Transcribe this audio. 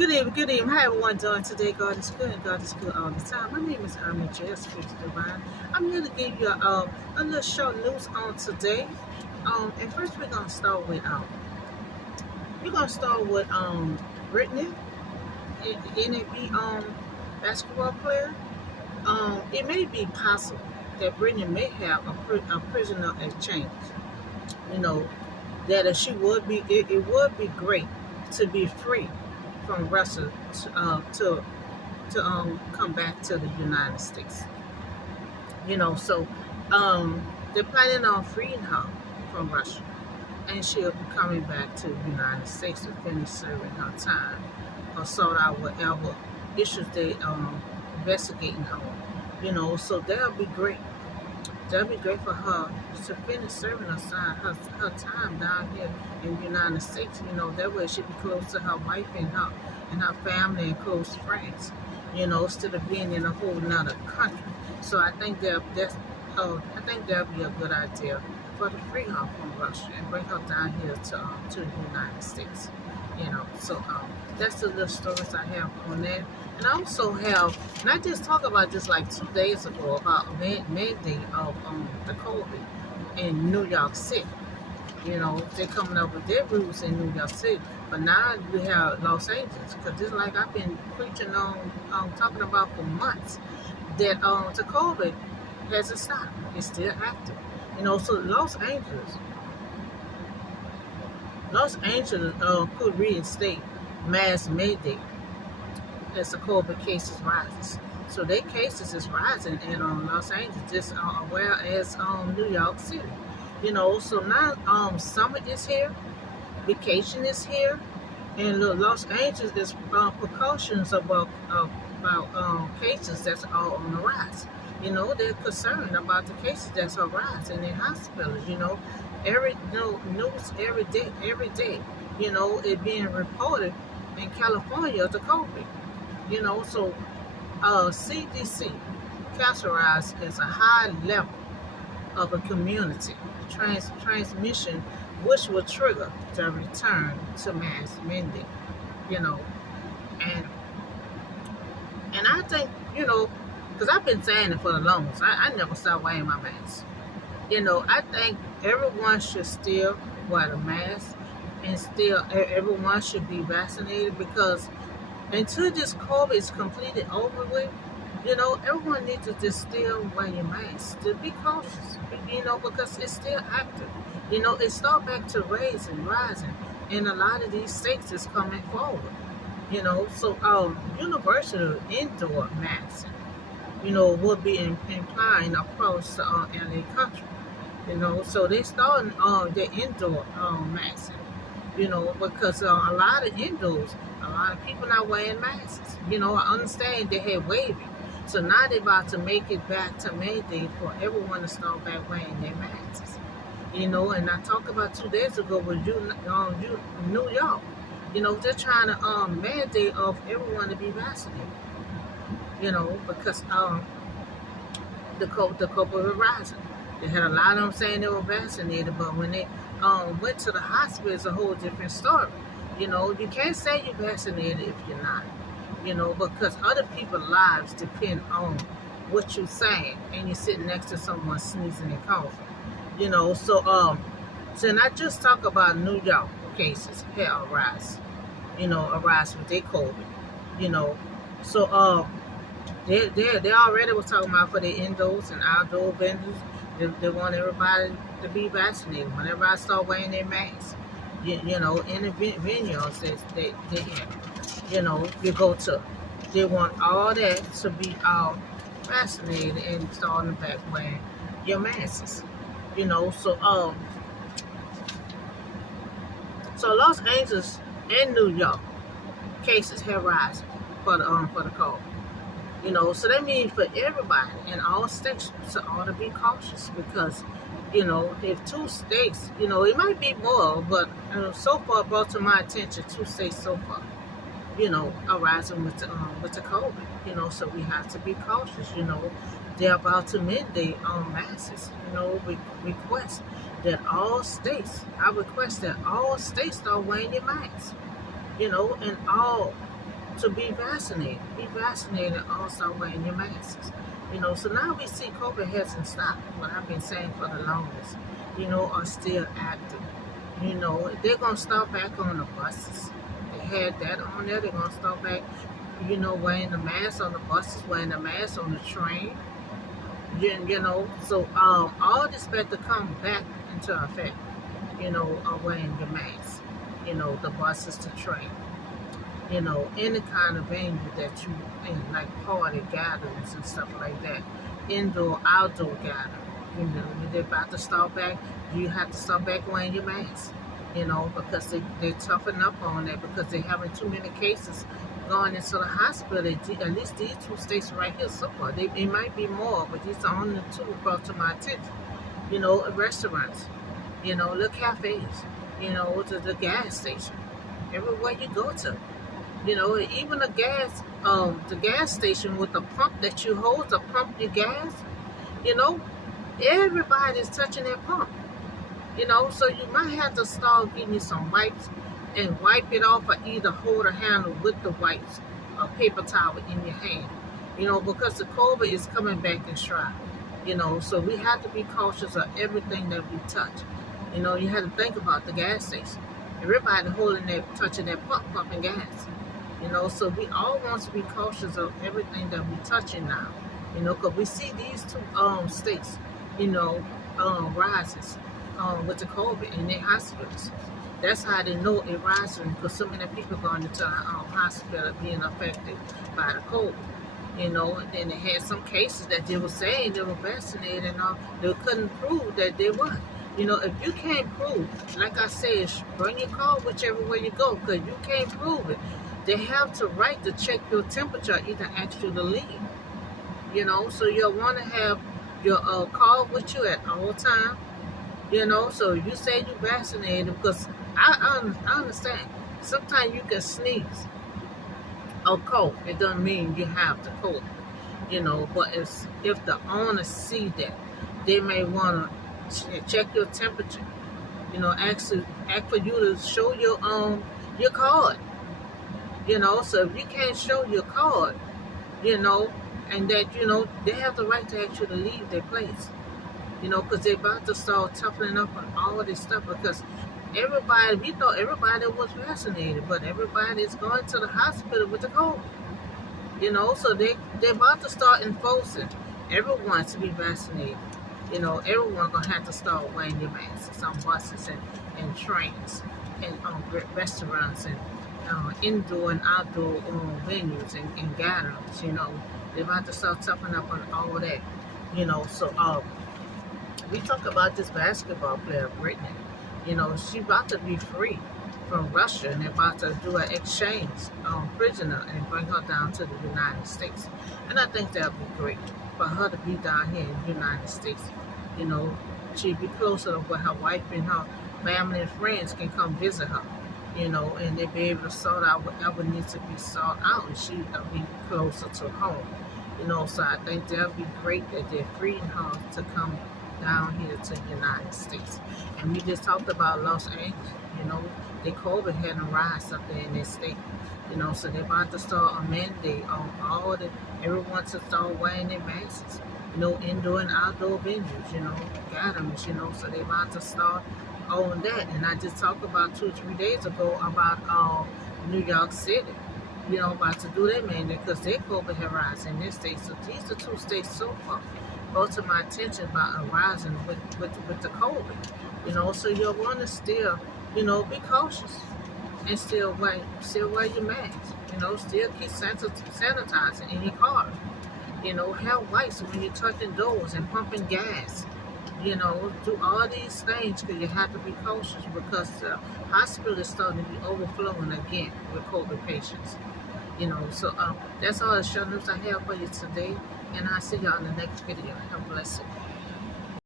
Good evening. How everyone doing today? God is good and God is good all the time. My name is Army J. Speaks Divine. I'm here to give you a little short news on today. And first we're gonna start with Brittney, NAB basketball player. It may be possible that Brittney may have a prisoner exchange. You know, that it would be great to be free from Russia to come back to the United States. So they're planning on freeing her from Russia, and she'll be coming back to the United States to finish serving her time or sort out whatever issues they investigating her. So that'll be great. That'd be great for her to finish serving her time down here in the United States. That way she'd be close to her wife and her family and close friends. Instead of being in a whole nother country. So I think I think that'd be a good idea for to free her from Russia and bring her down here to the United States. That's the little stories I have on that. And I also have, and I just talked about this like 2 days ago about mandate of the COVID in New York City. They're coming up with their rules in New York City, but now we have Los Angeles, because this like I've been preaching on, talking about for months, that the COVID hasn't stopped. It's still active. So Los Angeles could reinstate mass mandate as the COVID cases rises. So their cases is rising in Los Angeles, just well as New York City. So now summer is here, vacation is here, and look, Los Angeles is precautions about cases that's all on the rise. They're concerned about the cases that's on the rise in their hospitals. News every day. It being reported in California the COVID. So CDC categorized as a high level of a community transmission, which will trigger the return to mass mandate. And I think because I've been saying it for the longest, I never stopped wearing my mask. I think everyone should still wear the mask, and still everyone should be vaccinated, because until this COVID is completely over with, everyone needs to just still wear your mask. To be cautious, because it's still active. It start back to rising, and a lot of these states is coming forward. So universal indoor masks, would be implying across the LA country. So they starting the indoor masks. Because a lot of indoors, a lot of people not wearing masks. I understand they had waiving. So now they're about to make it back to mandate for everyone to start back wearing their masks. And I talked about 2 days ago with New York. They're trying to mandate of everyone to be vaccinated. Because the COVID was rising. They had a lot of them saying they were vaccinated, but when they went to the hospital, it's a whole different story. You can't say you're vaccinated if you're not. Because other people's lives depend on what you're saying, and you're sitting next to someone sneezing and coughing. So and I just talk about New York cases here arise. Arise with their COVID. So they already was talking about for the indoors and outdoor vendors. They want everybody to be vaccinated. When everybody start wearing their masks, in the venues that they have, you go to, they want all that to be all vaccinated and starting back wearing your masks. So Los Angeles and New York cases have risen for the COVID. So that means for everybody in all states to ought to be cautious, because, if 2 states, it might be more, but so far brought to my attention 2 states so far, arising with the COVID. So we have to be cautious. They're about to mandate masks. Request that all states. I request that all states start wearing your masks. And all to be vaccinated. Be vaccinated and also wearing your masks. So now we see COVID hasn't stopped. What I've been saying for the longest, are still active. They're going to start back on the buses. They had that on there. They're going to start back, wearing the mask on the buses, wearing the mask on the train. So all this better come back into effect, wearing your mask, the buses, the train, any kind of venue that you in, like party gatherings and stuff like that, indoor, outdoor gatherings. When they're about to start back, you have to start back wearing your mask, because they're toughening up on that because they're having too many cases going into the hospital. At least these two states right here so far. It might be more, but these are only two brought to my attention. Restaurants, little cafes, to the gas station, everywhere you go to. Even the gas station with the pump that you hold to pump your gas, everybody's touching that pump. So you might have to start getting you some wipes and wipe it off, or either hold a handle with the wipes or paper towel in your hand. Because the COVID is coming back in stride. So we have to be cautious of everything that we touch. You have to think about the gas station. Everybody touching that pump, pumping gas. So we all want to be cautious of everything that we touching now. Because we see these two states, rises with the COVID in their hospitals. That's how they know it rising, because so many people going into the hospital being affected by the COVID. And then they had some cases that they were saying they were vaccinated and all. They couldn't prove that they were. If you can't prove, like I said, bring your card whichever way you go, because you can't prove it. They have the right to check your temperature, either ask you to leave. So you'll want to have your card with you at all time. So you say you vaccinated, because I understand. Sometimes you can sneeze or cough. It doesn't mean you have the COVID. But if the owners see that, they may want to check your temperature. Ask for you to show your card. So if you can't show your card, and that, they have the right to ask you to leave their place. Because they're about to start toughening up on all this stuff, because we thought everybody was vaccinated, but everybody is going to the hospital with the COVID. So they're about to start enforcing everyone to be vaccinated. Everyone going to have to start wearing your masks on buses and trains and restaurants and indoor and outdoor venues and gatherings. They're about to start toughening up on all of that. So we talk about this basketball player, Brittney. She about to be free from Russia, and they're about to do an exchange prisoner and bring her down to the United States. And I think that would be great for her to be down here in the United States. She'd be closer to where her wife and her family and friends can come visit her. And they'll be able to sort out whatever needs to be sorted out, and she'll be closer to home. So I think that would be great that they're freeing her to come down here to the United States. And we just talked about Los Angeles. The COVID hadn't rise up there in their state. So they're about to start a mandate on everyone to start wearing their masks. Indoor and outdoor venues, gatherings, so they're about to start on that. And I just talked about 2 or 3 days ago about New York City, about to do their mandate because their COVID had rise in this state. So these are 2 states so far brought to my attention about arising with the COVID. So you'll want to still, be cautious and still wear your mask. Still keep sanitizing in your car. Have wipes when you're touching doors and pumping gas. Do all these things because you have to be cautious because the hospital is starting to be overflowing again with COVID patients. So that's all the show news I have for you today, and I'll see y'all in the next video. Have a blessed day.